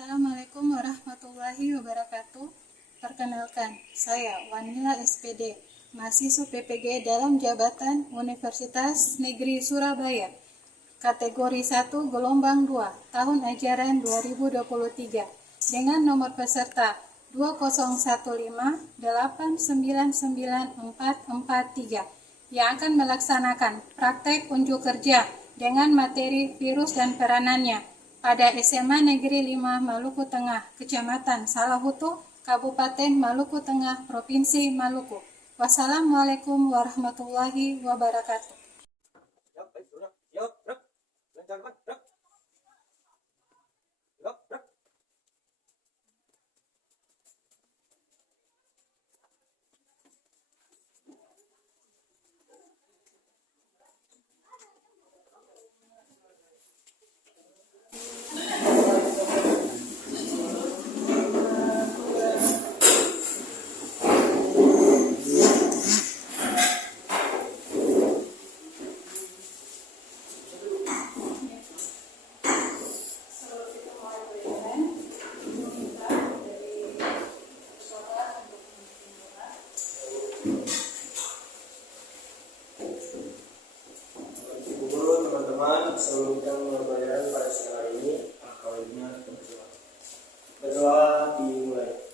Assalamualaikum warahmatullahi wabarakatuh. Perkenalkan, saya Wanila SPD, mahasiswa PPG dalam jabatan Universitas Negeri Surabaya, kategori 1 gelombang 2, tahun ajaran 2023, dengan nomor peserta 20158994443 yang akan melaksanakan praktek unjuk kerja dengan materi virus dan peranannya pada SMA Negeri 5 Maluku Tengah, Kecamatan Salahutu, Kabupaten Maluku Tengah, Provinsi Maluku. Wassalamualaikum warahmatullahi wabarakatuh. Teman-teman, sebelum kita memulai pelajaran pada siang hari ini, akawinnya berdoa. Berdoa dimulai.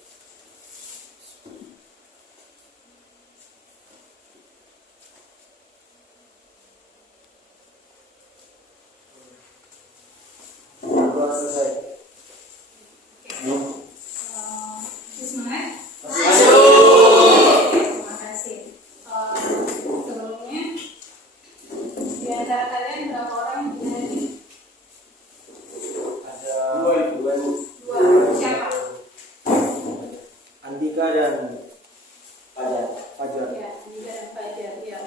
Berdoa selesai. Terima kasih. Sebelumnya, di antara kalian berapa orang yang jadi? Ada dua. Siapa? Andika dan Fajar. Ya, Andika dan Fajar. Ya.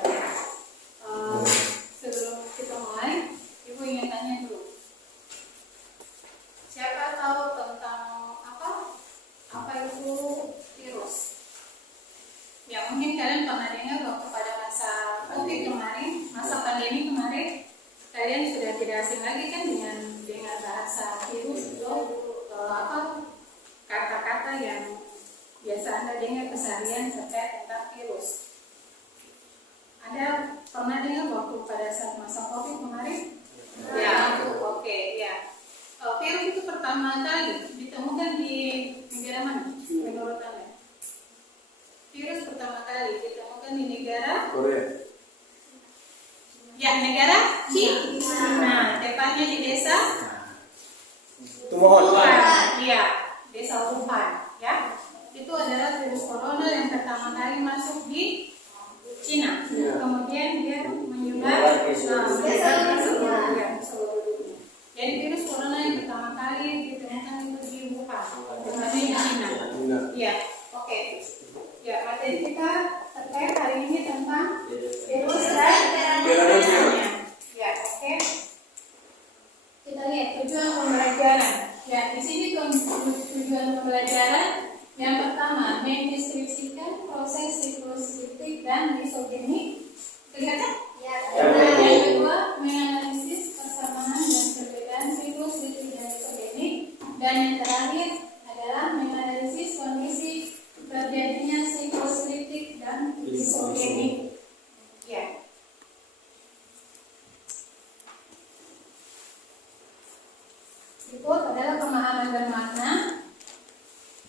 Sebelum kita mulai, Ibu ingin tanya dulu. Siapa tahu tentang apa itu virus? Ya, mungkin kalian pernah dengar waktu pada masa COVID kemarin, masa pandemi kemarin, kalian sudah tidak asing lagi kan dengan bahasa virus itu kata-kata yang biasa Anda dengar keseharian terkait tentang virus. Anda pernah dengar waktu pada saat masa COVID kemarin? Ya, oke, ya. Virus itu pertama kali ditemukan di negara mana? Menurut Anda? Virus pertama kali ditemukan di negara Korea. ya, negara Cina. Tepatnya di desa Wuhan. Iya, desa Wuhan. Ya, itu adalah virus corona yang pertama kali masuk di Cina. Kemudian dia menyebar ke seluruh dunia. Jadi virus corona yang pertama kali ditemukan itu di Wuhan, tepatnya di Cina. Iya, oke. Ya, materi kita terkait hari ini tentang virus dan peranannya. Ya, oke. Kita lihat tujuan pembelajaran. Ya, di sini tujuan pembelajaran yang pertama mendeskripsikan proses siklus lipid dan isogenik. Kelihatan? Ya. Yang kedua menganalisis persamaan dan perbedaan siklus lipid dan isogenik. Dan yang terakhir adalah menganalisis kondisi terjadinya siklus lipid dan isogenik. Ya. Itu adalah pemahaman dan makna.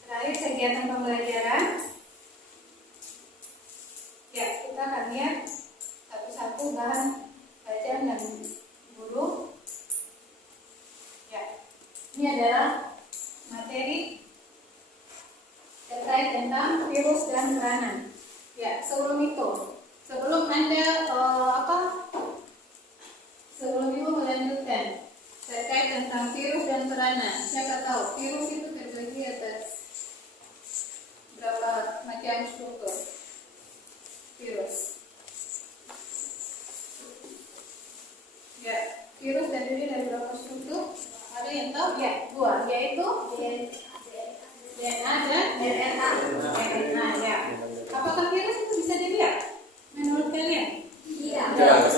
Terakhir kegiatan pembelajaran. Ya, kita akan lihat satu-satu bahan bacaan dan guru. Ya, ini adalah materi terkait tentang virus dan peranan. Ya, sebelum Anda sebelum Ibu melanjutkan terkait tentang virus dan peranan, siapa tahu virus itu terbagi atas berapa macam struktur virus? Ya, virus terdiri dari berapa struktur? Ada yang tahu? Ya, dua, yaitu DNA dan RNA. Ya. Apakah virus itu bisa dilihat? Menurut kalian? Tidak.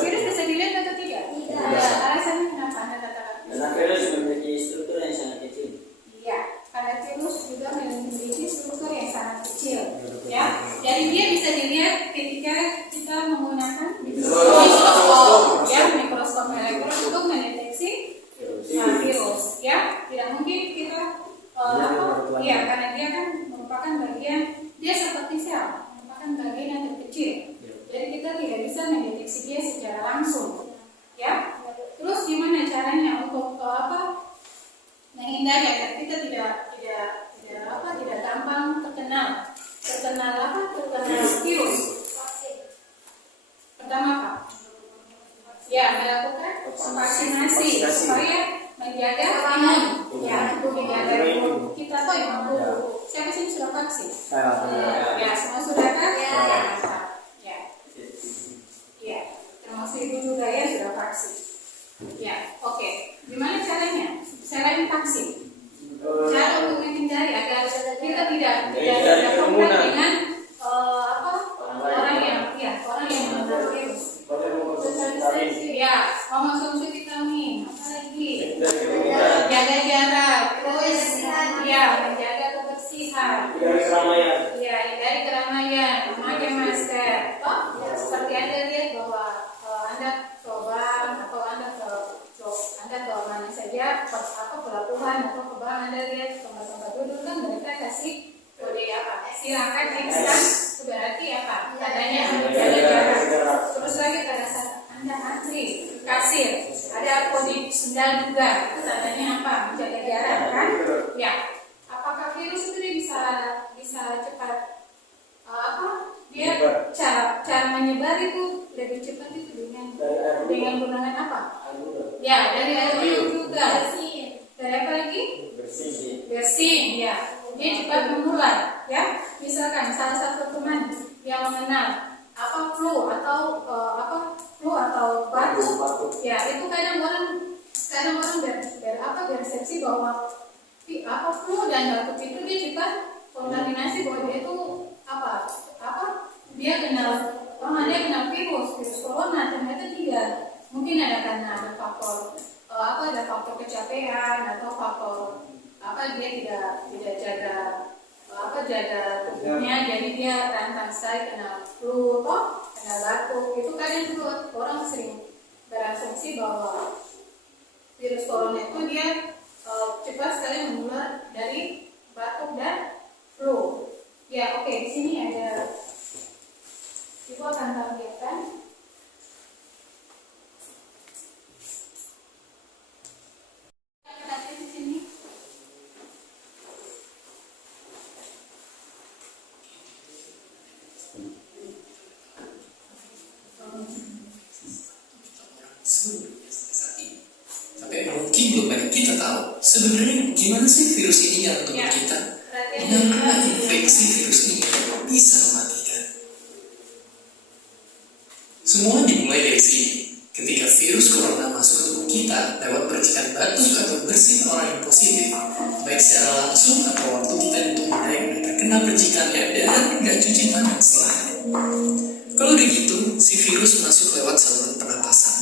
Virus bisa dilihat atau tidak? Tidak. Alasannya kenapa Anda katakan? Karena virus memiliki struktur yang sangat kecil. Iya. Dan dia bisa dilihat ketika kita menggunakan mikroskop, ya, mikroskop elektron untuk mendeteksi virus, ya. Tidak mungkin kita karena dia kan merupakan bagian, dia seperti sel, merupakan bagian yang terkecil. Jadi kita tidak bisa mendeteksi dia secara langsung, ya. Terus gimana caranya untuk menghindari agar kita tidak gampang terkena virus? Pertama apa? Ya, melakukan vaksinasi supaya menjaga imun, ya, untuk menjaga imun kita tuh yang mampu. Siapa sih sudah vaksin? Ya, semua sudah kan? Ya, termasuk ibu juga ya sudah vaksin. Ya, oke. Gimana caranya? Selain vaksin, cara untuk menghindari agar kita tidak berkontak dengan orang yang mengalami virus. Ya, mengonsumsi vitamin, apalagi jaga jarak, terus ya menjaga kebersihan. Ya, hindari keramaian, memakai masker. Seperti Anda lihat bahwa Anda ke mana saja, pelabuhan atau ke bank, Anda lihat tempat-tempat duduk kan mereka kasih kode silakan X, itu berarti tandanya menjaga jarak. Terus lagi pada saat Anda antri kasir ada kode sendal juga, itu tandanya menjaga jarak kan? Ya. Apakah virus itu dia bisa cepat dia cara menyebar itu lebih cepat itu dengan gunakan apa? Ya, dari air minum juga. Dari apa lagi? Bersin, ya. Dia cepat menular, ya. Misalkan salah satu teman yang mengenal flu atau batuk, ya, itu kadang orang bersepsi bahwa flu dan batuk itu dia cepat kontaminasi, bahwa dia itu dia kenal virus corona. Ternyata tidak. Mungkin karena ada faktor kecapean atau faktor dia tidak jaga tubuhnya, jadi dia rentan sekali kena flu kena batuk. Itu kadang juga orang sering berasumsi bahwa virus corona itu dia cepat sekali menular dari batuk dan flu. Ya, oke, di sini ada Ibu akan tampilkan di sini. Tapi mungkin belum banyak kita tahu sebenarnya gimana sih virus ini yang tubuh kita. Mengapa infeksi virus ini bisa mematikan? Semua dimulai dari sini. Ketika virus corona masuk ke tubuh kita lewat percikan batuk atau bersin orang yang positif, baik secara langsung atau waktu kita ditemui yang terkena percikannya dan nggak cuci tangan setelahnya. Kalau begitu, si virus masuk lewat saluran pernapasan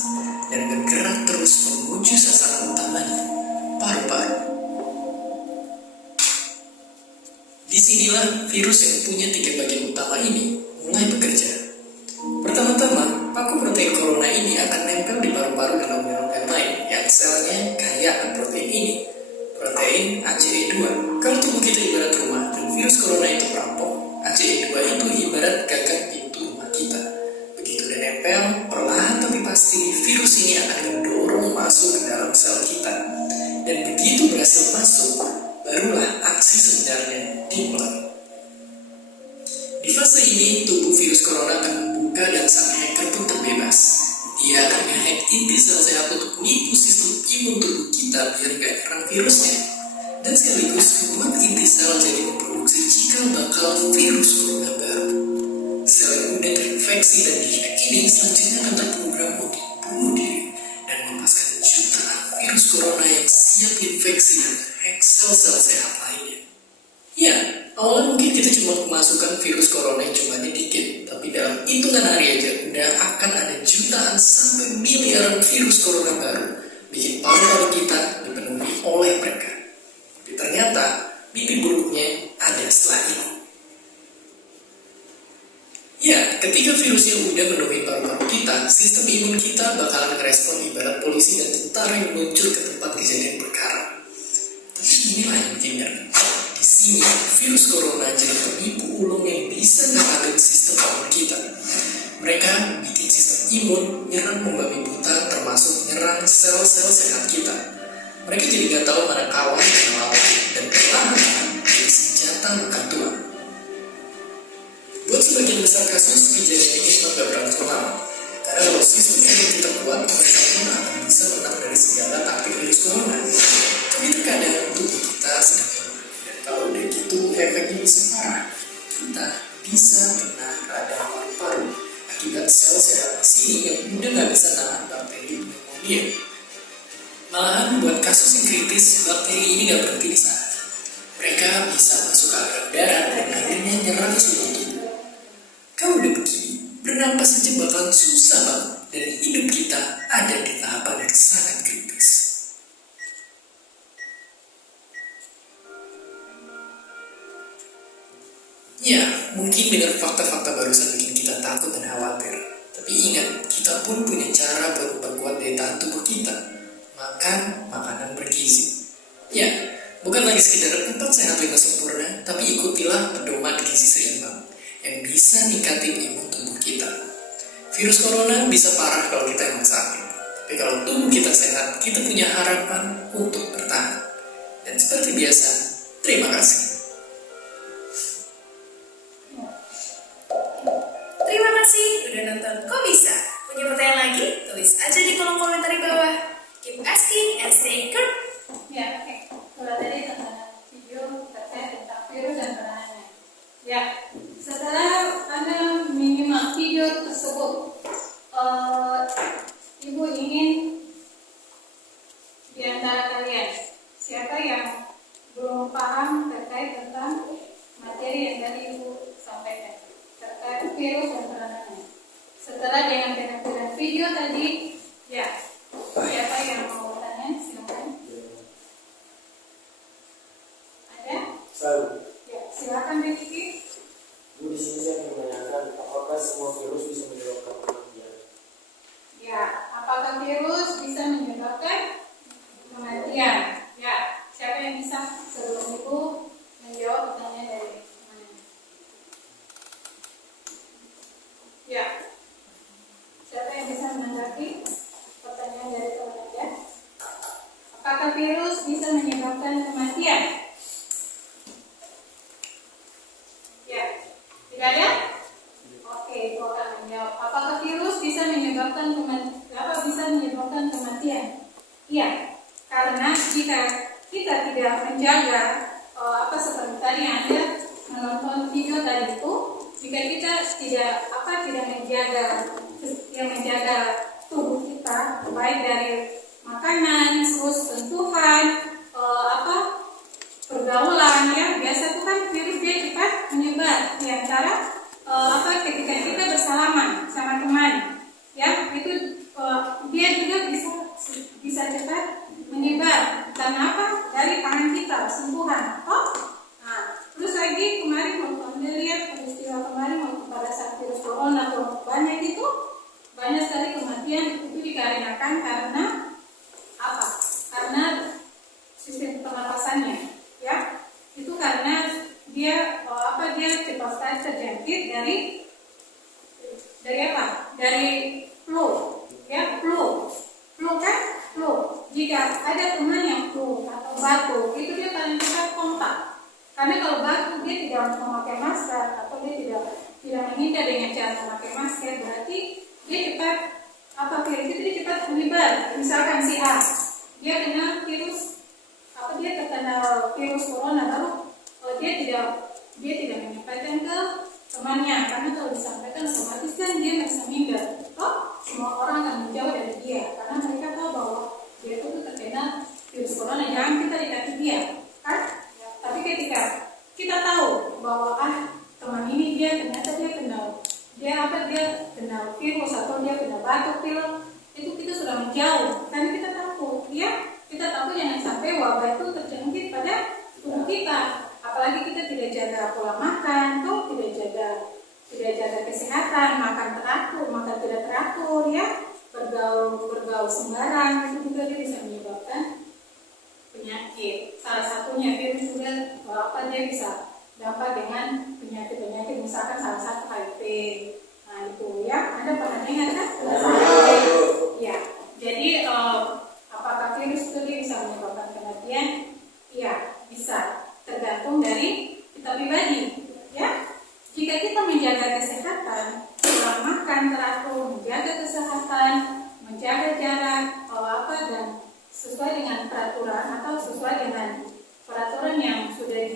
dan bergerak terus menuju sasaran utamanya, paru-paru. Disinilah virus yang punya 3 bagian utama ini mulai bekerja. Pertama-tama, paku protein corona ini akan nempel di paru-paru dan organ-organ lain yang selnya kaya akan protein ini, protein ACE2. Kalau tubuh kita ibarat rumah dan virus corona itu perampok, ACE2 itu ibarat gagang pintu rumah kita. Begitu dia nempel, perlahan tapi pasti virus ini akan mendorong masuk ke dalam sel kita. Dan begitu berhasil masuk, barulah aksi sebenarnya dimulai. Di fase ini, tubuh virus corona akan membuka dan sang hacker pun terbebas. Dia akan nge-hack inti sel sehat untuk menipu sistem imun tubuh kita biar gak nyerang virusnya. Dan sekaligus membuat inti sel jadi memproduksi cikal bakal virus corona baru. Sel yang mudah terinfeksi dan di-hack ini selanjutnya akan terprogram untuk bunuh diri dan melepaskan jutaan virus corona yang siap infeksi dan hack sel-sel sehat lainnya. Ya, awalnya mungkin kita cuma memasukkan virus corona yang jumlahnya dikit, tapi dalam hitungan hari aja udah akan ada jutaan sampai miliaran virus corona baru bikin paru-paru kita dipenuhi oleh mereka. Tapi ternyata mimpi buruknya ada setelah ini. ketika virusnya udah memenuhi paru-paru kita, sistem imun kita bakalan ngerespon ibarat polisi dan tentara yang meluncur ke tempat kejadian perkara. Tapi inilah yang bikin ngeri. Di sini, virus corona jadi penipu ulung yang bisa ngakalin sistem imun kita. Mereka bikin sistem imun nyerang membabi buta, termasuk nyerang sel-sel sehat kita. Mereka jadi nggak tahu mana kawan dan lawan, dan perlahan jadi senjata makan tuan. Buat sebagian besar kasus, kejadian ini memang gak berlangsung lama. Karena kalau sistem imun kita kuat, mereka pun akan bisa menang dari segala taktik virus corona. Tapi terkadang tubuh kita sedang lemah. Dan kalau udah gitu, efeknya bisa parah. Kita bisa kena radang paru-paru akibat sel-sel di sini yang udah gak bisa nahan bakteri pneumonia. Malahan buat kasus yang kritis, bakteri ini gak berhenti di sana. Mereka bisa masuk ke aliran darah dan akhirnya nyerang seluruh tubuh. Kalau udah begini, bernapas saja bakalan susah banget dan hidup kita ada di tahapan yang sangat kritis. Ya, mungkin dengan fakta-fakta barusan bikin kita takut dan khawatir. Tapi ingat, kita pun punya cara buat memperkuat daya tahan tubuh kita. Makan makanan bergizi. Ya, bukan lagi sekedar 4 sehat 5 sempurna, tapi ikutilah pedoman gizi seimbang yang bisa ningkatin imun tubuh kita. Virus corona bisa parah kalau kita emang sakit, tapi kalau tubuh kita sehat, kita punya harapan untuk bertahan. Dan seperti biasa, terima kasih. Terima kasih udah nonton Kok Bisa? Punya pertanyaan lagi? Tulis aja di kolom komentar di bawah. Keep asking and stay current. Ya, oke. Kalau tadi tentang video terkait tentang virus dan penanganannya. Ya, setelah Anda menyimak video tersebut, Ibu ingin di antara kalian siapa yang belum paham terkait tentang materi yang tadi Ibu sampaikan terkait virus dan penanganannya. Setelah dengan video tadi, ya, siapa yang mau bertanya? Silakan. Ada? Selalu. Ya, silakan Rifki. Bu, di sini saya ingin menanyakan apakah semua virus bisa menyebabkan kematian? Ya, apakah virus bisa menyebabkan kematian? Ya, siapa yang bisa sebelum Ibu menjawab pertanyaan dari mana? Ya, siapa yang bisa menanggapi pertanyaan dari teman ya? Apakah virus bisa menyebabkan kematian? Ya, tidak ada? Oke, Ibu akan menjawab. Apakah virus bisa menyebabkan kematian? Iya, karena jika kita tidak menjaga seperti tadi Anda menonton video tadi itu, jika kita tidak menjaga tubuh kita baik dari makanan, terus sentuhan, pergaulan ya, biasa itu kan virus dia cepat menyebar di antara ketika kita bersalaman sama teman ya, itu dia juga bisa cepat menyebar karena apa? Dari tangan kita, sentuhan. Terus lagi kemarin waktu Anda lihat peristiwa kemarin waktu pada saat virus corona banyak sekali kematian itu dikarenakan karena apa? Karena sistem pernapasannya, ya. Itu karena dia cepat sekali terjangkit dari apa? Dari flu, ya, flu kan? Flu. Jika ada teman yang flu atau batuk, itu dia paling cepat kontak. Karena kalau batuk dia tidak memakai masker atau dia tidak menghindar dengan cara memakai masker, berarti dia cepat virus itu dia cepat menyebar. Misalkan si A, dia terkena virus corona, baru dia tidak menyampaikan ke temannya, karena kalau disampaikan otomatis kan dia bisa menghindar. Semua orang akan menjauh dari dia karena mereka tahu bahwa dia itu terkena virus corona, jangan kita dekati dia, kan? Tapi ketika kita tahu bahwa teman ini ternyata dia kena virus atau dia kena batuk pilek, itu kita sudah menjauh karena kita takut, ya. Kita takut jangan sampai wabah itu terjangkit pada tubuh kita, apalagi kita tidak jaga pola makan, atau tidak tidak jaga kesehatan, makan teratur, makan tidak teratur, ya, bergaul sembarang, itu juga dia bisa menyebabkan penyakit. Salah satunya virus juga dia bisa dapat dengan penyakit misalkan salah satu HIV. Nah itu ya, Anda pernah dengar kan? Ya, jadi apakah virus itu dia bisa menyebabkan kematian? Iya, bisa. Tergantung dari kita pribadi. Ya, jika kita menjaga kesehatan, pola makan teratur, menjaga kesehatan, menjaga jarak, dan sesuai dengan peraturan atau sesuai dengan peraturan yang sudah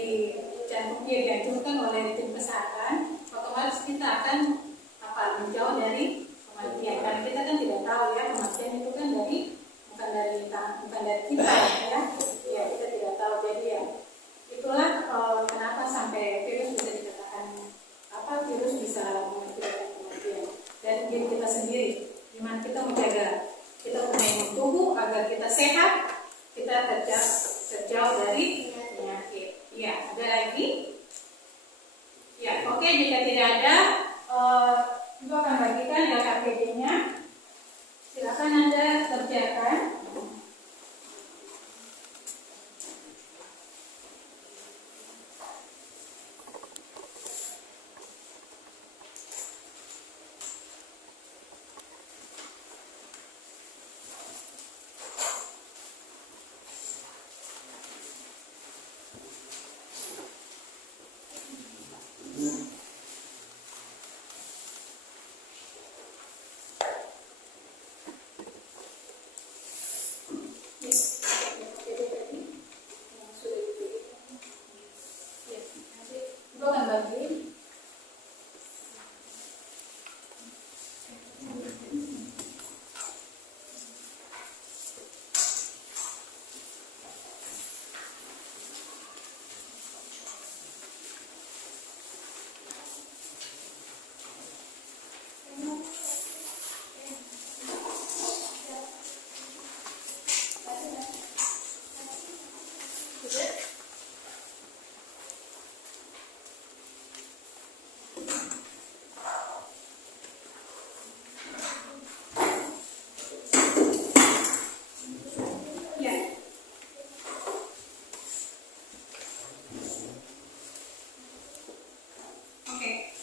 dianjurkan oleh tim kesehatan, otomatis kita akan menjauh dari kematian. Karena kita kan tidak tahu ya, kematian itu kan bukan dari kita ya. Ya, kita tidak tahu. Jadi ya, itulah kenapa sampai virus bisa dikatakan virus bisa mengakibatkan kematian. Dan diri kita sendiri, gimana kita menjaga kita punya imun tubuh agar kita sehat, kita terjauh dari penyakit. Ya, ada lagi? Ya, oke. Jika tidak ada, Ibu akan bagikan LKPD-nya. Silakan Anda kerjakan.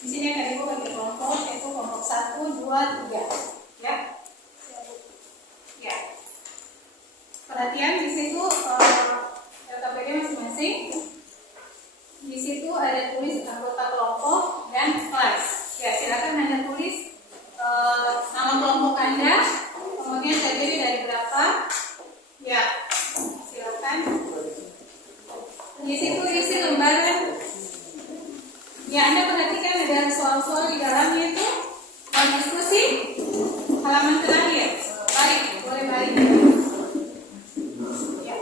Di sini akan Ibu bagi kelompok, yaitu kelompok 1, 2, 3. Ya. Ya. Perhatian di situ LKPD masing-masing. Di situ ada tulis anggota kelompok dan kelas. Ya, silakan Anda tulis nama kelompok Anda, kemudian terdiri dari berapa. Ya, silakan. Di situ isi lembaran. Ya, Anda perhatikan ada soal-soal di dalamnya itu. Mau diskusi? Halaman terakhir. Baik, boleh balik. Ya.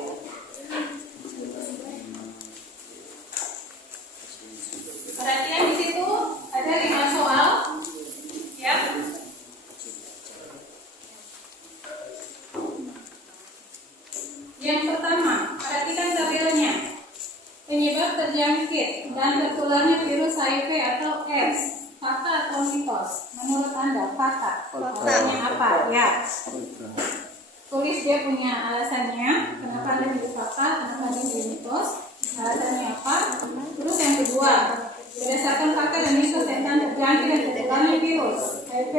Perhatian di situ ada 5 soal. Ya. Yang pertama, perhatikan tabelnya. Penyebab terjangkit dan tertularnya virus HIV atau AIDS, fakta atau mitos? Menurut Anda, fakta. Faktanya apa? Ya. Tulis dia punya alasannya. Kenapa Anda milih fakta? Kenapa Anda milih mitos? Alasannya apa? Terus yang kedua, berdasarkan fakta dan mitos tentang terjangkit dan tertularnya virus HIV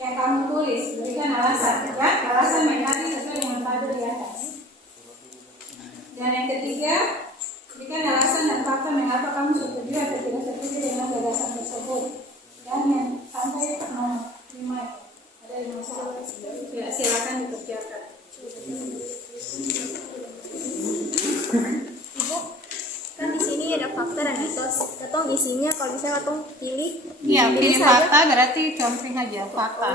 yang kamu tulis, berikan alasan. Ya, alasan yang tadi sesuai dengan tabel di atas. Dan yang ketiga, berikan alasan dan fakta mengapa kamu setuju atau tidak setuju dengan gagasan tersebut. Dan yang sampai nomor 5 ada 5 soal. Ya, silakan dikerjakan. Ibu, kan di sini ada fakta dan mitos. Ketong isinya kalau misalnya ketong pilih. Iya, pilih saja. fakta berarti contreng aja fakta.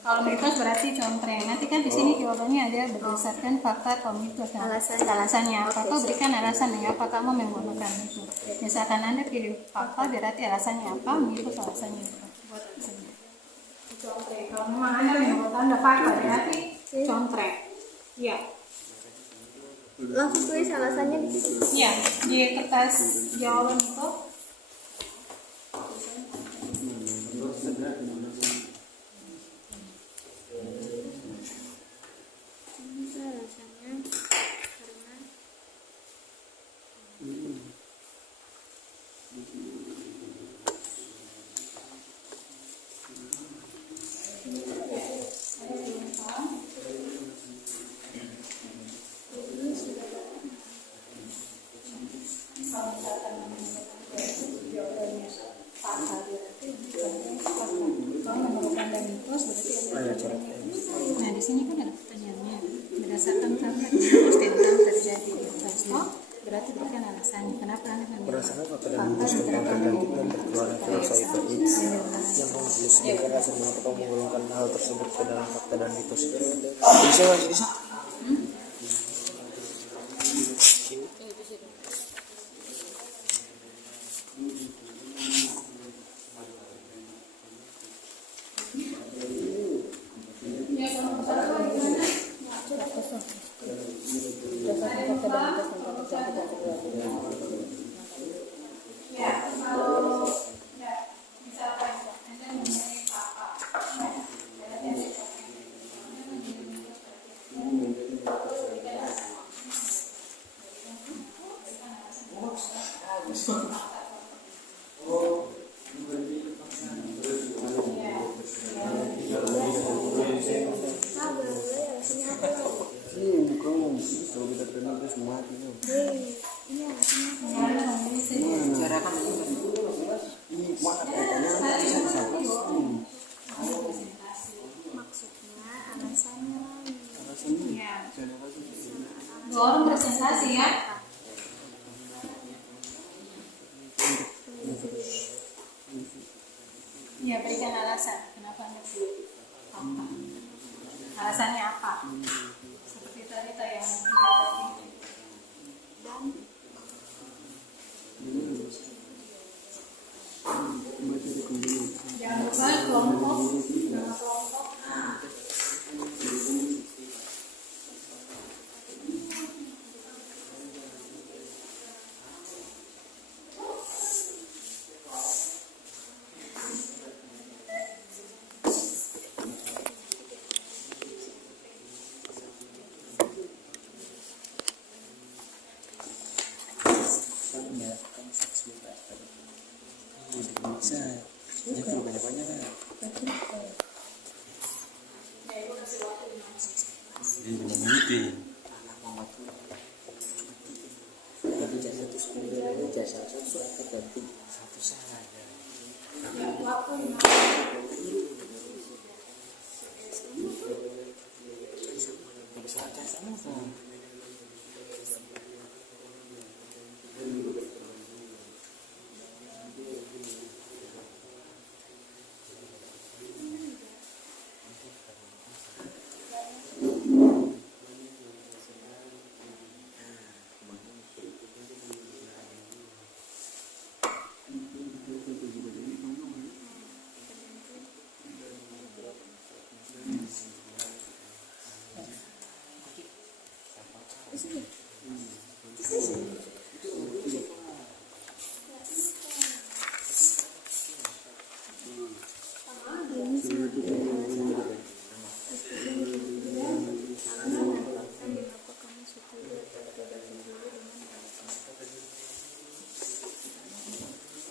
Kalau mitos berarti contreng. Nanti kan di sini jawabannya ada berdasarkan fakta atau mitos. Alasannya apa? Atau berikan alasan mengapa kamu menggunakan itu. Misalkan Anda pilih fakta berarti alasannya apa, mitos alasannya apa. Buat alasannya. Contreng. Kalau memang Anda menggunakan fakta berarti contreng. Iya. Langsung tulis alasannya di situ. Iya, di kertas jawaban itu. kalau misalkan jawabannya Pak Hari itu kalau menurut Anda mitos berarti Anda mitos. Nah di sini kan ada pertanyaannya berdasarkan karya mitos tentang terjadi mitos. Oh berarti berikan alasannya kenapa Anda memilih Berdasarkan fakta dan mitos merupakan bentuk dan perkeluaran filosofi X yang mengkondisikan rasa atau menggolongkan hal tersebut ke dalam fakta dan mitos. Bisa. Maksudnya alasannya lagi. dua orang presentasi ya. Ya berikan alasan kenapa Anda pilih apa? Alasannya apa? Seperti tadi yang Dan jangan lupa kelompok nama kelompok.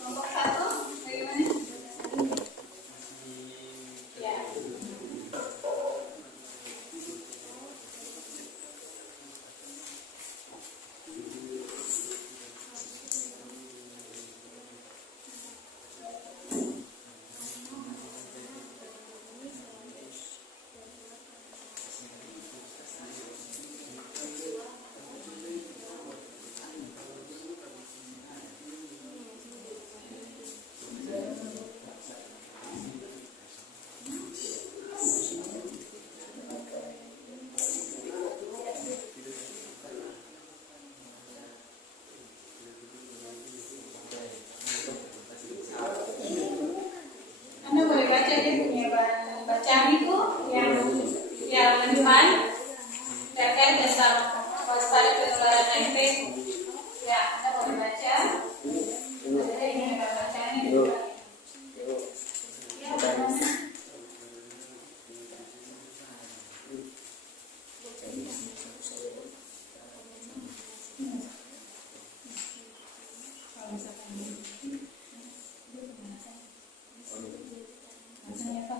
Kelompok satu bagaimana? Ya. Anda boleh baca dia punya bahan bacaan itu yang depan terkait tentang waspada penularan HIV. Ya, Anda boleh baca. Ada ini bahan bacaannya di depan. Ya, bagaimana? Kalau misalkan rasanya apa?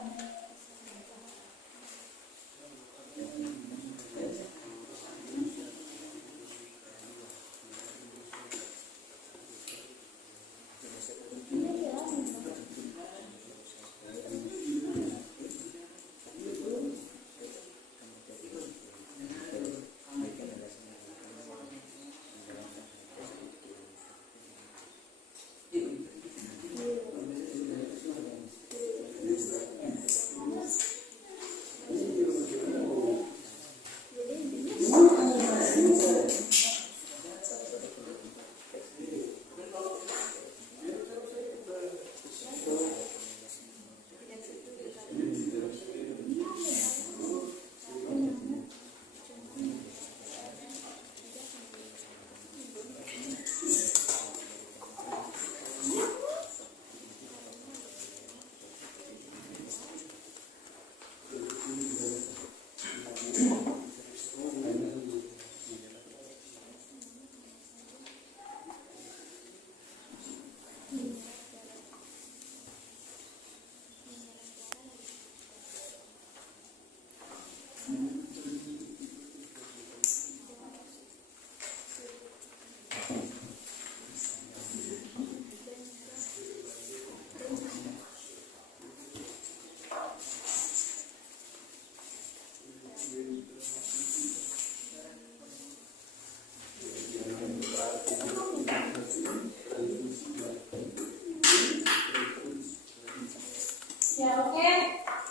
Siap, oke?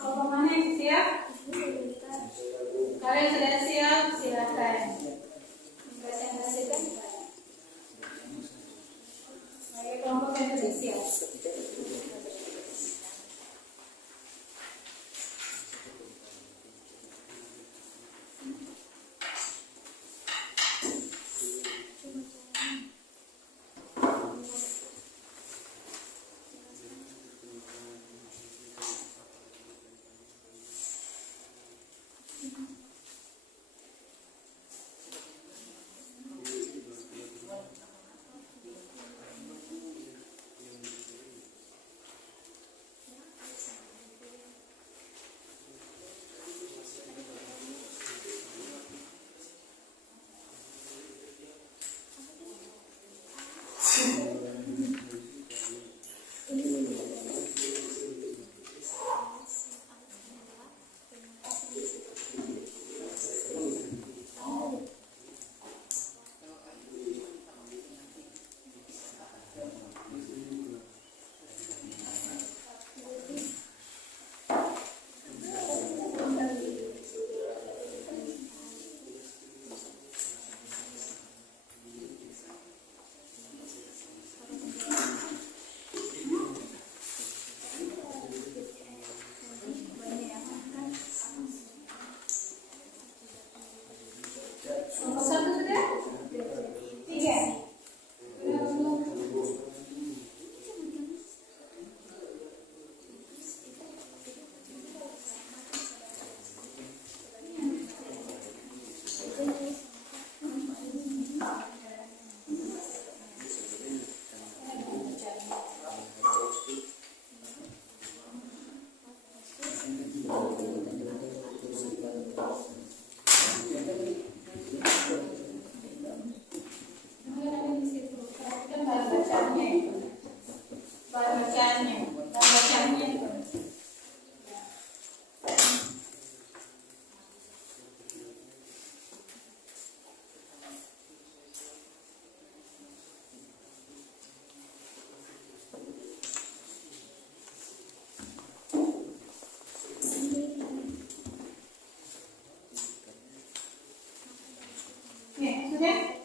Kelompok mana yang siap? Kalian sudah siap? Silakan. Presentasikan. Sebagai kelompok yang sudah siap. Nomor 1 sudah? 3. Sudah?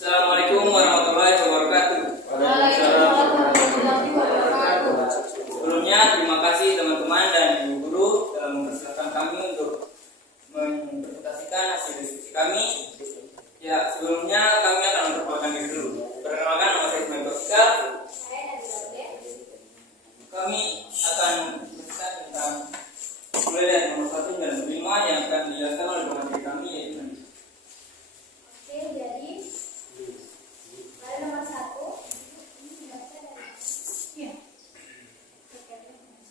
Assalamualaikum warahmatullahi wabarakatuh. Waalaikumsalam warahmatullahi wabarakatuh. Sebelumnya terima kasih teman-teman dan ibu guru telah mempersilahkan kami untuk mempresentasikan hasil diskusi kami. Ya, sebelumnya kami akan memperkenalkan diri dulu. Perkenalkan, nama saya Ismail Tosika. Kami akan berbicara tentang mulai dari nomor 1 dan 5 yang akan dijelaskan oleh pemateri kami, yaitu Oke, jadi pada nomor 1 Ya.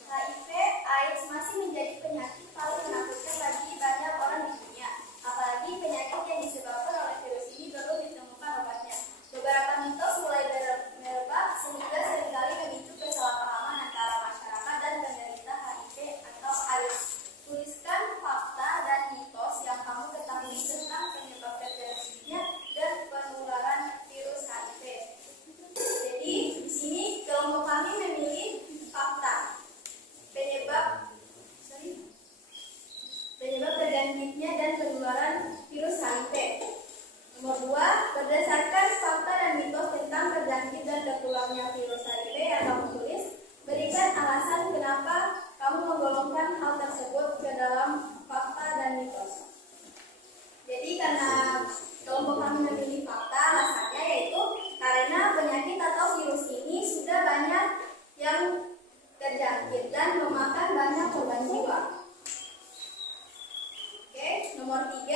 HIV AIDS masih menjadi penyakit paling menakutkan bagi banyak orang di dunia. Apalagi penyakit yang disebabkan oleh virus ini belum ditemukan obatnya. Beberapa mitos mulai merebak sehingga seringkali memicu kesalahpahaman antara masyarakat dan penderita HIV atau AIDS. Tuliskan fakta dan mitos yang kamu ketahui tentang penyebab terjadinya dan penularan virus HIV. Jadi di sini kelompok kami memilih fakta penyebab terjadinya dan penularan virus HIV. Nomor 2, berdasarkan fakta dan mitos tentang terjangkit dan tertularnya virus HIV yang kamu tulis, berikan alasan kenapa kamu menggolongkan hal tersebut ke dalam fakta dan mitos. Jadi karena kelompok kami memilih fakta, alasannya yaitu karena penyakit atau virus ini sudah banyak yang terjangkit dan memakan banyak korban jiwa. Oke, nomor 3,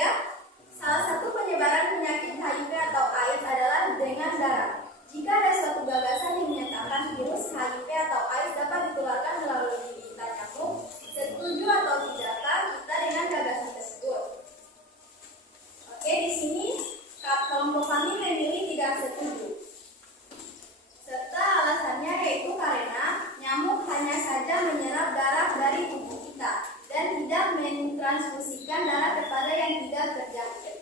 salah satu penyebaran penyakit HIV atau AIDS adalah dengan darah. Jika ada suatu gagasan yang menyatakan virus HIV atau AIDS dapat ditularkan melalui gigitan nyamuk, setuju atau tidakkah kita dengan gagasan tersebut? Oke, di sini kelompok kami memilih tidak setuju. Serta alasannya yaitu karena nyamuk hanya saja menyerap darah dari tubuh kita dan tidak mentransfusikan darah kepada yang tidak terjangkit.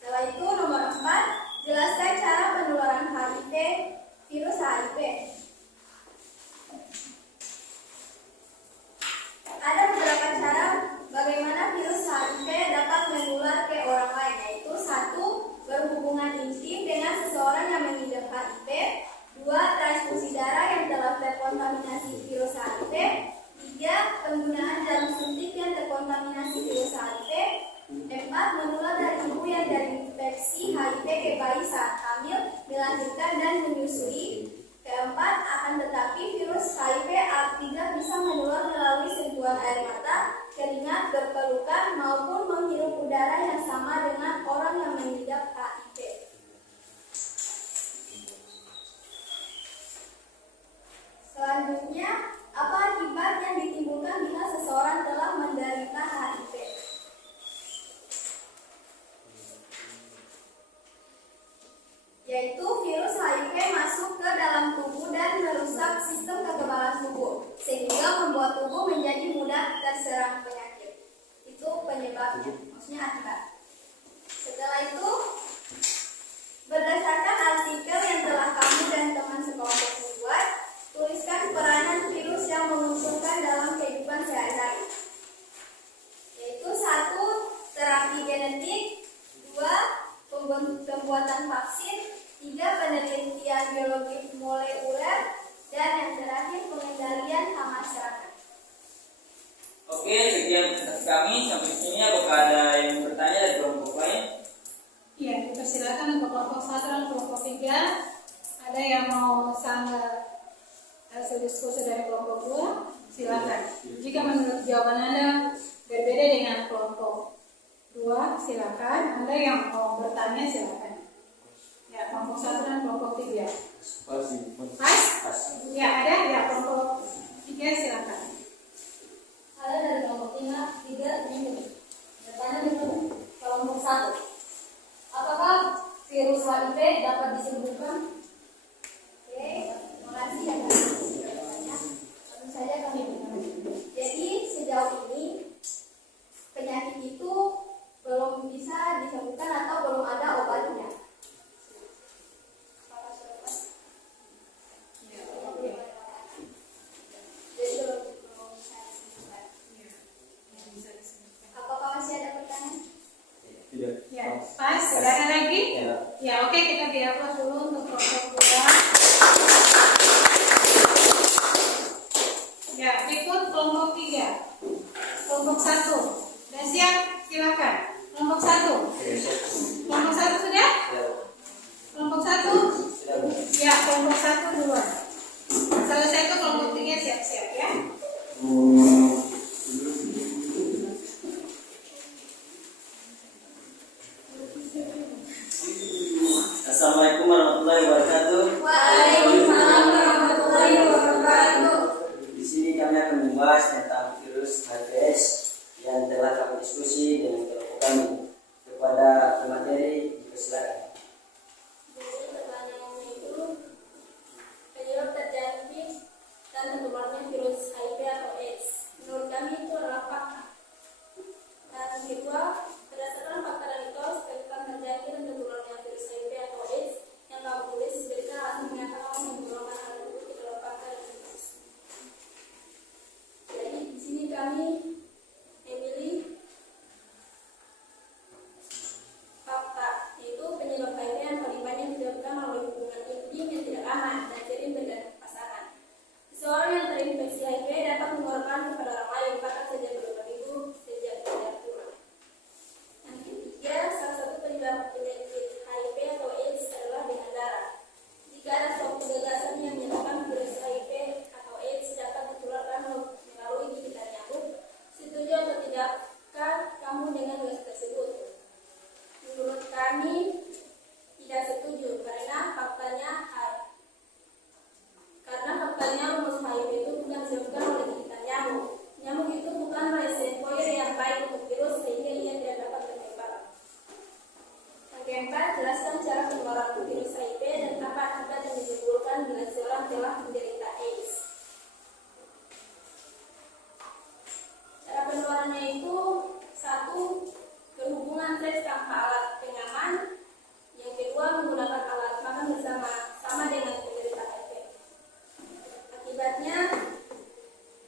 Setelah itu nomor 4, jelaskan cara penularan HIV, virus HIV. Ada beberapa cara bagaimana virus HIV dapat menular ke orang lain, yaitu 1, berhubungan intim dengan seseorang yang mengidap HIV, 2, transfusi darah yang telah terkontaminasi virus HIV, 3, penggunaan jarum suntik yang terkontaminasi virus HIV, 4, menular dari ibu yang terinfeksi HIV ke bayi saat hamil, melahirkan dan menyusui. Keempat, akan tetapi virus HIV tidak bisa menular melalui sentuhan air mata, keringat, berpelukan maupun menghirup udara yang sama dengan orang yang mengidap HIV. Selanjutnya, apa akibat yang ditimbulkan bila seseorang telah menderita HIV? Yaitu virus HIV masuk ke dalam tubuh dan merusak sistem kekebalan tubuh, sehingga membuat tubuh menjadi mudah terserang penyakit. Itu penyebabnya, maksudnya akibat. Setelah itu, berdasarkan artikel yang telah kamu dan teman sekelompok buat, tuliskan peranan virus yang menguntungkan dalam kehidupan sehari-hari. Yaitu 1, terapi genetik, 2, pembuatan vaksin, 3, penelitian biologi molekuler, dan yang terakhir pengendalian hama serangan. Oke, sekian presentasi kami. Sampai sini apakah ada yang bertanya dari kelompok lain? Ya, dipersilakan untuk kelompok 1 dan kelompok 3. Ada yang mau sangat hasil diskusi dari kelompok 2, silakan. Jika menurut jawaban Anda berbeda dengan kelompok 2, silakan. Ada yang mau bertanya, silakan. Ya, kelompok 1 dan kelompok 3. Pas? Ya, ada. Ya, kelompok 3, silakan. Ada dari kelompok 3 minggu. Bertanya dengan kelompok 1. Apakah virus HIV dapat disembuhkan? Oke, terima kasih ya. Tentu saja kami benar. Jadi sejauh ini penyakit itu belum bisa disembuhkan atau belum ada obatnya. Jadi belum bisa disembuhkan. Ya, pas. Tidak ada lagi? Ya, oke, kita dihapus dulu untuk kelompok 2. Ya, berikut kelompok 3. Kelompok 1. Sudah siap? Silakan. Kelompok 1. Kelompok 1 sudah? Kelompok 1? Ya, kelompok 1 duluan. Selesai itu kelompok 3 siap-siap ya. Assalamualaikum warahmatullahi wabarakatuh. Waalaikumsalam warahmatullahi wabarakatuh. Di sini kami akan membahas tentang virus HIV/AIDS yang telah kami diskusi dengan kelompok kami. Kepada pemateri, dipersilakan. Jadi pertanyaannya itu penyebab terjangkit dan tertularnya virus HIV atau AIDS. Menurut kami itu adalah fakta. Dan kedua, berdasarkan fakta dan mitos tentang terjangkit dan tertularnya virus HIV atau AIDS yang kamu tulis, berikan alasan mengapa kamu menggolongkan hal tersebut ke dalam fakta dan mitos. Jadi di sini kami memilih fakta, yaitu penyebab HIV yang paling banyak disebabkan oleh hubungan intim yang tidak aman dan sering berganti pasangan. Seseorang yang terinfeksi HIV dapat mengeluarkan kepada orang lain bahkan sejak beberapa minggu sejak tidak pulang. Yang ketiga, salah satu penyebab penyakit HIV atau AIDS adalah dengan darah. Jika ada suatu gagasan yang menyatakan virus HIV atau AIDS dapat ditularkan melalui gigitan nyamuk, setuju atau tidakkah kamu dengan gas tersebut? Menurut kami tidak setuju karena faktanya rumus HIV itu bukan disebabkan oleh gigitan nyamuk. Nyamuk itu bukan reservoir yang baik untuk virus sehingga ia tidak dapat menyebar. Yang keempat, jelaskan cara penularan virus HIV dan apa akibat yang ditimbulkan bila seorang telah menderita AIDS. Cara penularannya itu 1. Berhubungan seks tanpa alat pengaman. Yang kedua, menggunakan alat makan bersama sama dengan penderita HIV. Akibatnya,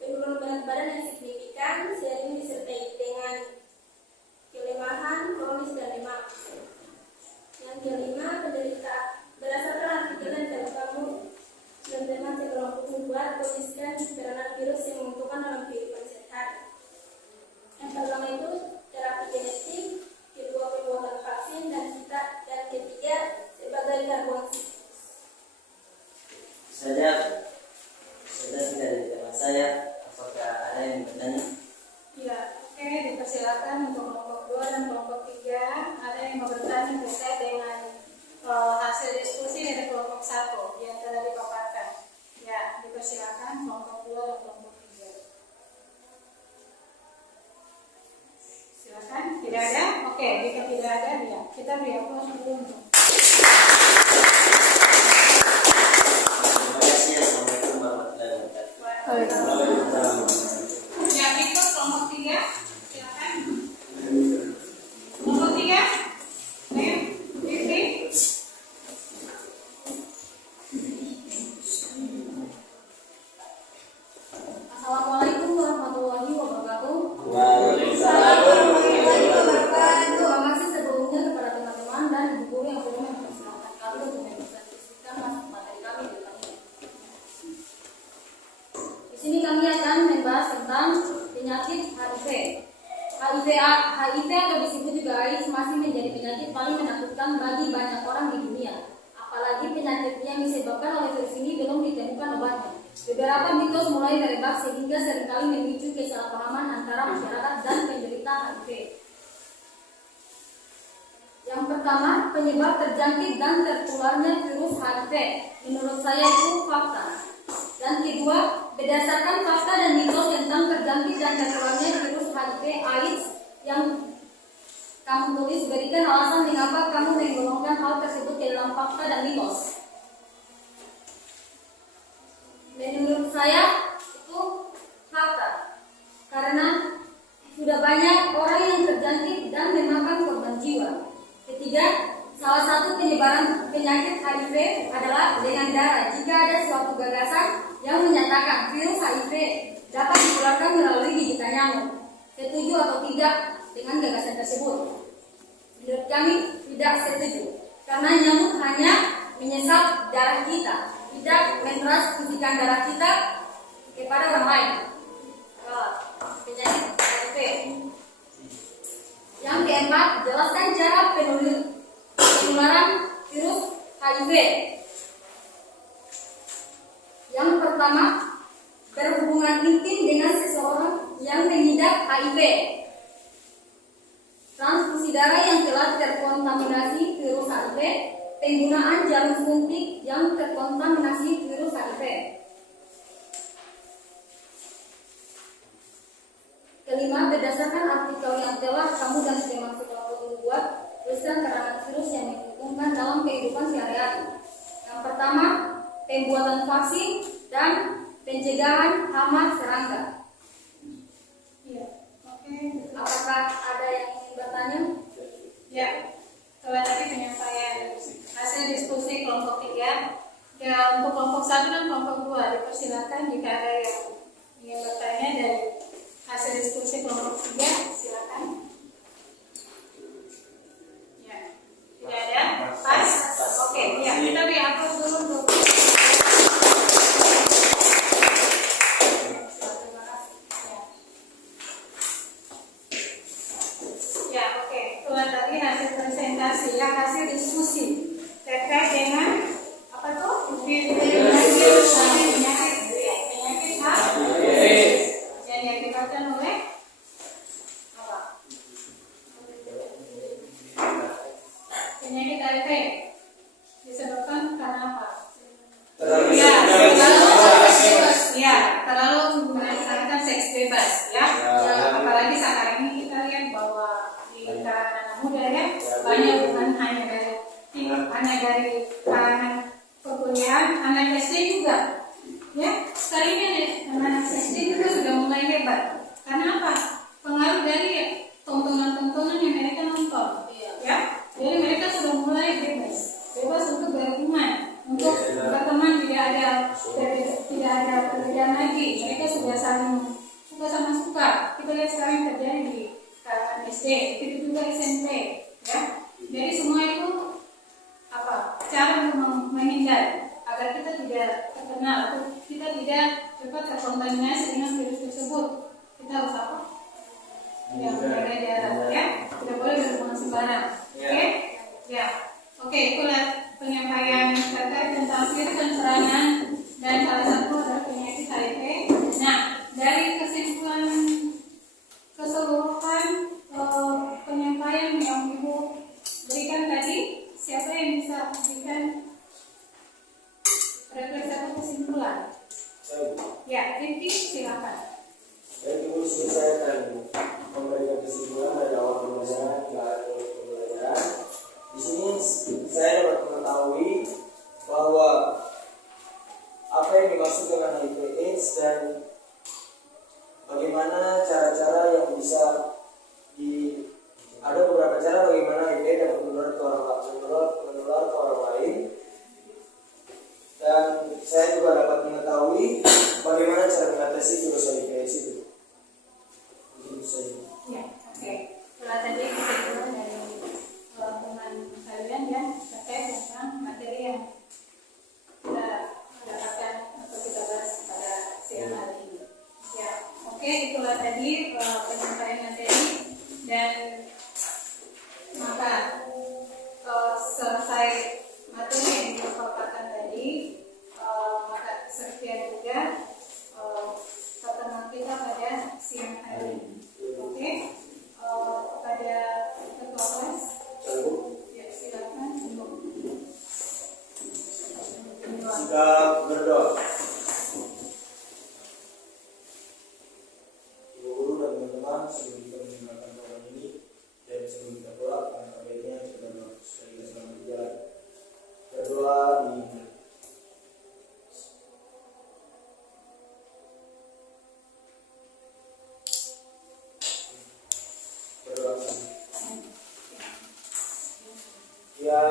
penurunan berat badan yang signifikan sering disertai dengan kelemahan kronis dan demam. Yang kelima, penderita berdasarkan artikel yang telah kamu dan teman sekelompok membuat tuliskan peranan virus yang menentukan dalam kehidupan sehari-hari. Yang pertama itu terapi genetik, kedua pembuatan vaksin, dan ketiga sebagai karbon. Sudah tidak dari teman saya. Apakah ada yang bertanya? Ya, oke, dipersilakan untuk kelompok 2 dan kelompok 3. Ada yang mau bertanya terkait dengan hasil diskusi dari kelompok 1 yang telah dipaparkan. Ya, dipersilakan kelompok 2 dan kelompok 3. Silakan. Tidak ada? Oke, jika tidak ada, ya kita beri aplaus dulu untuk. Terima kasih. Assalamualaikum warahmatullahi wabarakatuh. Ya, berikut kelompok 3. Silakan. Kelompok 3. Ayo, Rifri. Assalamualaikum warahmatullahi wabarakatuh. Waalaikumsalam warahmatullahi wabarakatuh. Terima kasih sebelumnya kepada teman-teman dan ibu guru yang sudah mempersilahkan kami untuk mempresentasikan materi kami di depan ini. Di sini kami akan membahas tentang penyakit HIV. HIV atau disebut juga AIDS masih menjadi penyakit paling menakutkan bagi banyak orang di dunia. Apalagi penyakit yang disebabkan oleh virus ini belum ditemukan obatnya. Beberapa mitos mulai merebak sehingga seringkali memicu kesalahpahaman antara masyarakat dan penderita HIV. Yang pertama, penyebab terjangkit dan tertularnya virus HIV. Menurut saya itu fakta. Dan kedua, berdasarkan fakta dan mitos tentang terjangkit dan tertularnya virus HIV/AIDS yang kamu tulis, berikan alasan mengapa kamu menggolongkan hal tersebut ke dalam fakta dan mitos. Menurut saya itu fakta, karena sudah banyak orang yang terjangkit dan memakan korban jiwa. Ketiga, salah satu penyebaran penyakit HIV adalah dengan darah. Jika ada suatu gagasan yang menyatakan virus HIV dapat ditularkan melalui gigitan nyamuk, setuju atau tidak dengan gagasan tersebut? kami tidak setuju. Karena nyamuk hanya menyesap darah kita, tidak mentransfusikan darah kita kepada orang lain. Penyakit HIV. Yang keempat, jelaskan cara penularan virus HIV. Yang pertama, berhubungan intim dengan seseorang yang mengidap HIV. Transfusi darah yang telah terkontaminasi virus HIV, penggunaan jarum suntik yang terkontaminasi virus HIV. Kelima, berdasarkan artikel yang telah kamu dan teman sekelompok buat, tuliskan keterangan virus yang menguntungkan dalam kehidupan sehari-hari. Yang pertama, pembuatan vaksin dan pencegahan hama serangga. Iya. Oke. Apakah ada yang ingin bertanya? Ya. Setelah tadi penyampaian hasil diskusi kelompok 3. Ya, untuk kelompok 1 dan kelompok 2 dipersilakan jika ada yang ingin bertanya dari hasil diskusi kelompok 3, silakan. Ya. Tidak ada? Pas? Oke, ya, kita dihapus dulu untuk ya, oke. Itulah tadi hasil presentasi, ya, hasil diskusi terkait dengan apa tuh? Penyakit yang diakibatkan oleh apa? Penyakit HIV disebabkan karena apa? Terlalu melaksanakan seks bebas, ya. Apalagi sekarang ini kita lihat bahwa di kalangan anak muda, ya, banyak bukan hanya dari kalangan perkuliahan, anak SD juga, ya. Sekarang ini anak SD juga sudah mulai hebat. Karena apa? Pengaruh dari tontonan-tontonan yang mereka nonton, ya. Jadi mereka sudah mulai bebas untuk berhubungan, untuk berteman, tidak ada perbedaan lagi. Mereka sudah saling suka sama suka. Kita lihat sekarang yang terjadi di kalangan SD, itu juga SMP, ya. Jadi semua itu apa? Cara untuk menghindar agar kita tidak terkena atau kita tidak cepat terkontaminasi dengan virus tersebut. Kita harus apa? Ya, menjaga jarak, ya. Tidak boleh berhubungan sembarang. Oke? Ya. Oke, itulah penyampaian terkait tentang virus dan serangan, dan salah satu adalah penyakit HIV. Nah, dari kesimpulan keseluruhan penyampaian yang Ibu berikan tadi, siapa yang bisa memberikan refleksi atau kesimpulan? Ya, Vicky, silakan. Baik, Ibu, saya akan memberikan kesimpulan dari awal pembelajaran hingga akhir pembelajaran. Di sini saya dapat mengetahui bahwa apa yang dimaksud dengan HIV/AIDS dan bagaimana cara-cara yang bisa ada beberapa cara bagaimana HIV dapat menular ke orang lain, dan saya juga dapat mengetahui bagaimana cara mengatasi virus HIV/AIDS itu. Ya, oke. Setelah tadi kesimpulan dari teman kalian, ya, terkait tentang materi yang kita dapatkan atau kita bahas pada siang hari ini. Ya, oke, itulah tadi penyampaian materi, dan maka selesai materi yang dipaparkan tadi, maka sekian juga pertemuan kita pada siang hari ini. Oke, kepada ketua kelas, ya, silakan untuk Sikap berdoa. Ibu guru dan teman-teman, sebelum kita mendengarkan program ini dan sebelum kita pulang, baiknya kita berdoa supaya kita selamat di jalan. Berdoa di berdoa. Ya